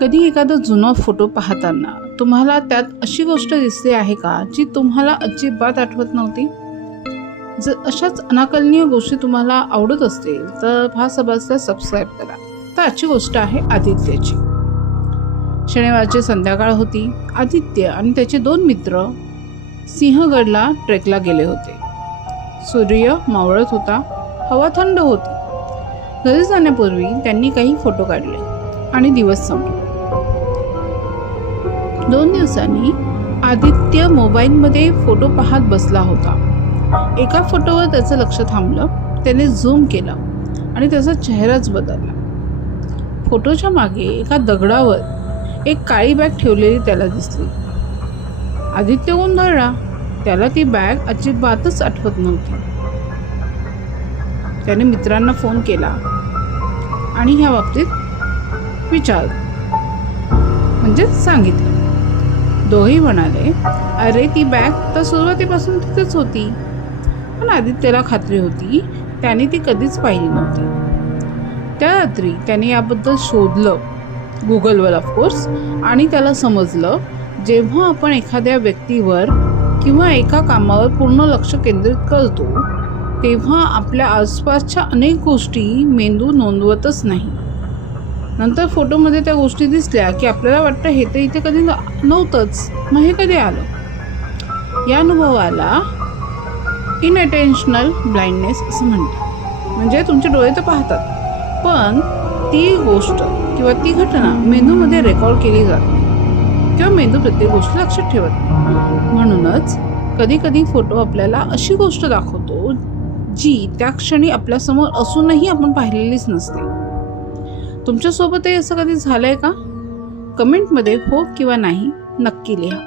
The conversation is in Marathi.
कधी एखादा जुना फोटो पाहताना तुम्हाला त्यात अशी गोष्ट दिसली आहे का जी तुम्हाला अजिबात आठवत नव्हती? जर अशाच अनाकलनीय गोष्टी तुम्हाला आवडत असतील तर भासआभासला सबस्क्राईब करा. तर आजची गोष्ट आहे आदित्यची. शनिवारची संध्याकाळ होती. आदित्य आणि त्याचे 2 मित्र सिंहगडला ट्रेकला गेले होते. सूर्य मावळत होता, हवा थंड होती. घरी जाण्यापूर्वी त्यांनी काही फोटो काढले आणि दिवस संपला. 2 दिवसांनी आदित्य मोबाईलमध्ये फोटो पाहत बसला होता. एका फोटोवर त्याचं लक्ष थांबलं. त्याने झूम केलं आणि त्याचा चेहराच बदलला. फोटोच्या मागे एका दगडावर एक काळी बॅग ठेवलेली त्याला दिसली. आदित्य गोंधळला. त्याला ती बॅग अजिबातच आठवत नव्हती. त्याने मित्रांना फोन केला आणि ह्या बाबतीत विचारलं म्हणजे सांगितलं. दोघेही म्हणाले, अरे ती बॅग तर सुरुवातीपासून तिथेच होती. पण आदित्यला खात्री होती त्याने ती कधीच पाहिली नव्हती. त्या रात्री त्याने याबद्दल शोधलं गुगलवर ऑफकोर्स, आणि त्याला समजलं जेव्हा आपण एखाद्या व्यक्तीवर किंवा एका कामावर पूर्ण लक्ष केंद्रित करतो तेव्हा आपल्या आसपासच्या अनेक गोष्टी मेंदू नोंदवतच नाही. नंतर फोटोमध्ये त्या गोष्टी दिसल्या की आपल्याला वाटतं हे तर इथे कधी नव्हतंच, मग हे कधी आलं. या अनुभवाला इनअटेन्शनल ब्लाइंडनेस असं म्हणतात. म्हणजे तुमचे डोळे तर पाहतात पण ती गोष्ट किंवा ती घटना मेंदूमध्ये रेकॉर्ड केली जाते किंवा मेंदू प्रत्येक गोष्ट लक्षात ठेवत नाही. म्हणूनच कधी कधी फोटो आपल्याला अशी गोष्ट दाखवतो जी त्या क्षणी आपल्यासमोर असूनही आपण पाहिलेलीच नसते. तुमच्यासोबतही असं कधी झालंय का? कमेंटमध्ये हो किंवा नाही नक्की लिहा.